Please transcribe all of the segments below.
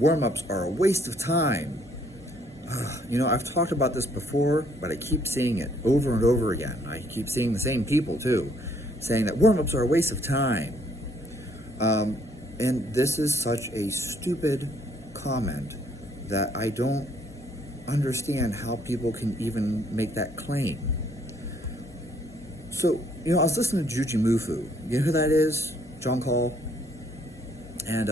warm-ups are a waste of time. You know, I've talked about this before, but I keep seeing it over and over again. I keep seeing the same people too, saying that warm-ups are a waste of time. And this is such a stupid comment that I don't understand how people can even make that claim. So, you know, I was listening to Juji Mufu. You know who that is? John Call. And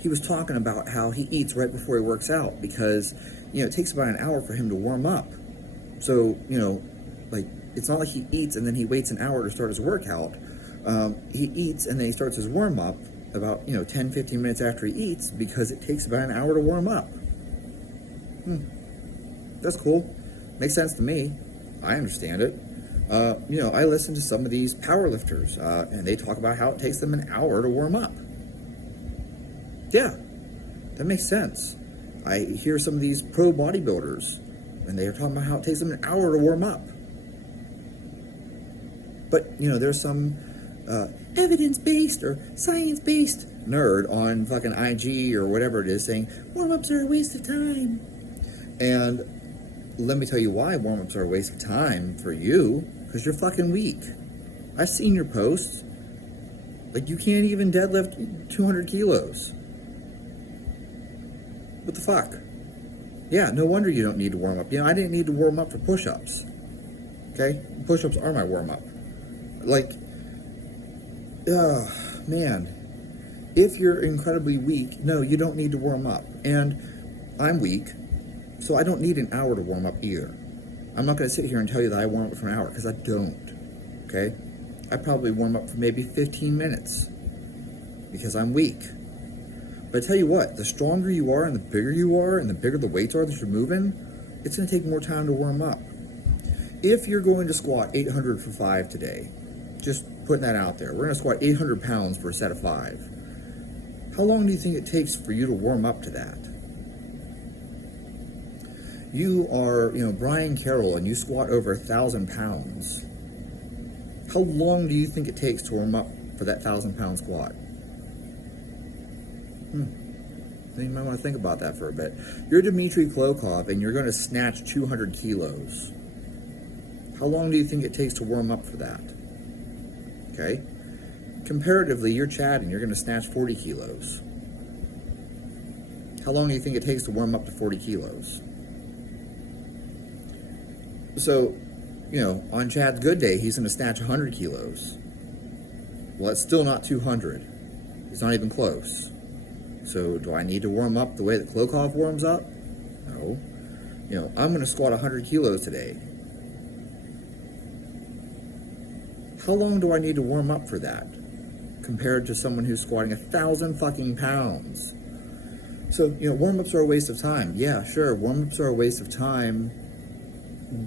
he was talking about how he eats right before he works out because, you know, it takes about an hour for him to warm up. So, you know, like, it's not like he eats and then he waits an hour to start his workout. He eats and then he starts his warm-up about, 10, 15 minutes after he eats because it takes about an hour to warm up. That's cool. Makes sense to me. I understand it. I listen to some of these powerlifters, and they talk about how it takes them an hour to warm up. Yeah, that makes sense. I hear some of these pro bodybuilders, and they're talking about how it takes them an hour to warm up. But, there's some evidence-based or science-based nerd on fucking IG or whatever it is saying, warm-ups are a waste of time. And let me tell you why warm-ups are a waste of time for you, because you're fucking weak. I've seen your posts. Like, you can't even deadlift 200 kilos. What the fuck? Yeah, no wonder you don't need to warm up. I didn't need to warm up for push-ups. Okay? Push-ups are my warm-up. Like, man. If you're incredibly weak, no, you don't need to warm up. And I'm weak, so I don't need an hour to warm up either. I'm not going to sit here and tell you that I warm up for an hour, because I don't. Okay? I probably warm up for maybe 15 minutes, because I'm weak. But I tell you what, the stronger you are and the bigger you are and the bigger the weights are that you're moving, it's going to take more time to warm up. If you're going to squat 800 for 5 today, just putting that out there, we're going to squat 800 pounds for a set of 5. How long do you think it takes for you to warm up to that? You are, Brian Carroll, and you squat over 1,000 pounds. How long do you think it takes to warm up for that 1,000-pound squat? You might want to think about that for a bit. You're Dmitry Klokov, and you're going to snatch 200 kilos. How long do you think it takes to warm up for that? Okay? Comparatively, you're Chad, and you're going to snatch 40 kilos. How long do you think it takes to warm up to 40 kilos? So, on Chad's good day, he's going to snatch 100 kilos. Well, it's still not 200. It's not even close. So, do I need to warm up the way that Klokov warms up? No. I'm going to squat 100 kilos today. How long do I need to warm up for that? Compared to someone who's squatting 1,000 fucking pounds. So, warm-ups are a waste of time. Yeah, sure, warm-ups are a waste of time.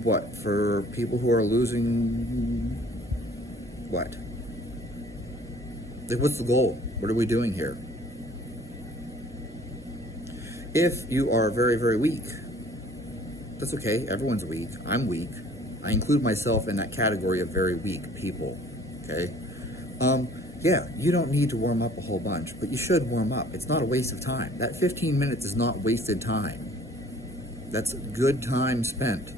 What, for people who are losing what? Like, what's the goal? What are we doing here? If you are very, very weak, that's okay. Everyone's weak. I'm weak. I include myself in that category of very weak people. Okay? Yeah, you don't need to warm up a whole bunch, but you should warm up. It's not a waste of time. That 15 minutes is not wasted time. That's good time spent.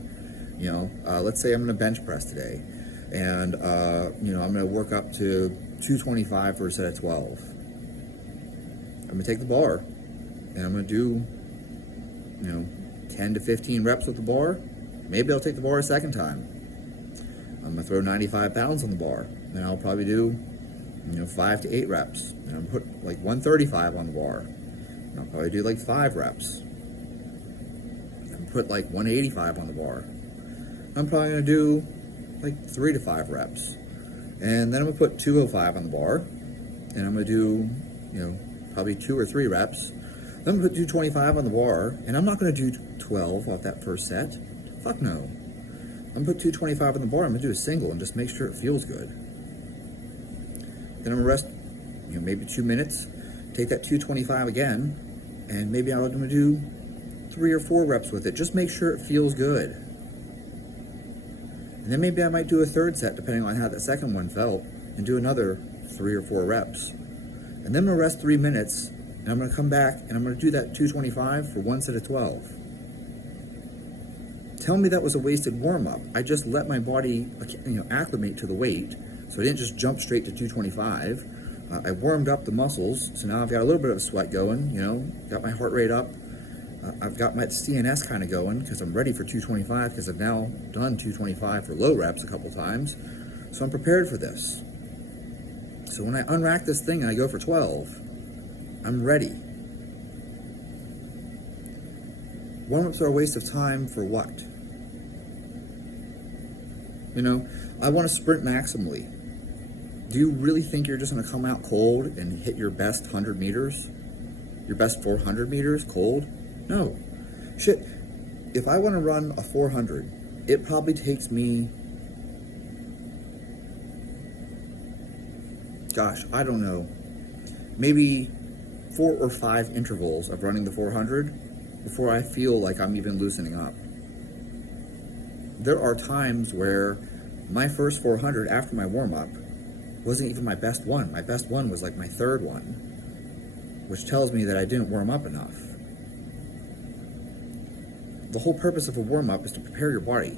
Let's say I'm going to bench press today, and, I'm going to work up to 225 for a set of 12. I'm going to take the bar, and I'm going to do, 10 to 15 reps with the bar. Maybe I'll take the bar a second time. I'm going to throw 95 pounds on the bar, and I'll probably do, 5 to 8 reps. And I'll put like 135 on the bar. And I'll probably do like 5 reps. And put like 185 on the bar. I'm probably going to do like 3 to 5 reps. And then I'm going to put 205 on the bar. And I'm going to do, probably 2 or 3 reps. Then I'm going to put 225 on the bar. And I'm not going to do 12 off that first set. Fuck no. I'm going to put 225 on the bar. I'm going to do a single and just make sure it feels good. Then I'm going to rest, maybe 2 minutes. Take that 225 again. And maybe I'm going to do 3 or 4 reps with it. Just make sure it feels good. And then maybe I might do a third set, depending on how that second one felt, and do another 3 or 4 reps. And then I'm going to rest 3 minutes, And I'm going to come back and I'm going to do that 225 for one set of 12. Tell me that was a wasted warm-up. I just let my body, acclimate to the weight, so I didn't just jump straight to 225. I warmed up the muscles, so now I've got a little bit of sweat going, got my heart rate up. I've got my CNS kind of going because I'm ready for 225 because I've now done 225 for low reps a couple times. So I'm prepared for this. So when I unrack this thing and I go for 12, I'm ready. Warm-ups are a waste of time for what? I want to sprint maximally. Do you really think you're just going to come out cold and hit your best 100 meters? Your best 400 meters cold? No. Shit. If I want to run a 400, it probably takes me, I don't know, maybe 4 or 5 intervals of running the 400 before I feel like I'm even loosening up. There are times where my first 400 after my warm-up wasn't even my best one. My best one was like my third one, which tells me that I didn't warm up enough. The whole purpose of a warm-up is to prepare your body.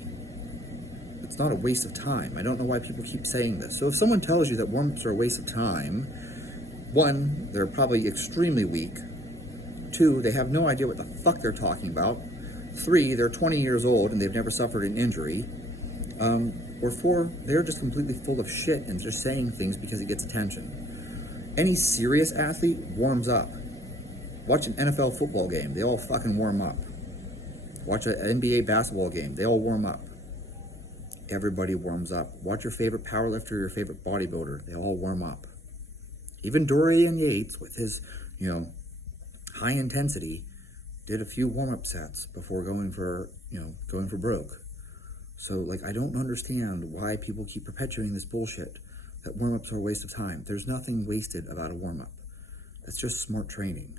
It's not a waste of time. I don't know why people keep saying this. So if someone tells you that warm-ups are a waste of time, 1, they're probably extremely weak. 2, they have no idea what the fuck they're talking about. 3, they're 20 years old and they've never suffered an injury. Or 4, they're just completely full of shit and just saying things because it gets attention. Any serious athlete warms up. Watch an NFL football game, they all fucking warm up. Watch an NBA basketball game, they all warm up. Everybody warms up. Watch your favorite powerlifter, your favorite bodybuilder, they all warm up. Even Dorian Yates with his, high intensity, did a few warm-up sets before going for broke. So, I don't understand why people keep perpetuating this bullshit that warm-ups are a waste of time. There's nothing wasted about a warm-up. That's just smart training.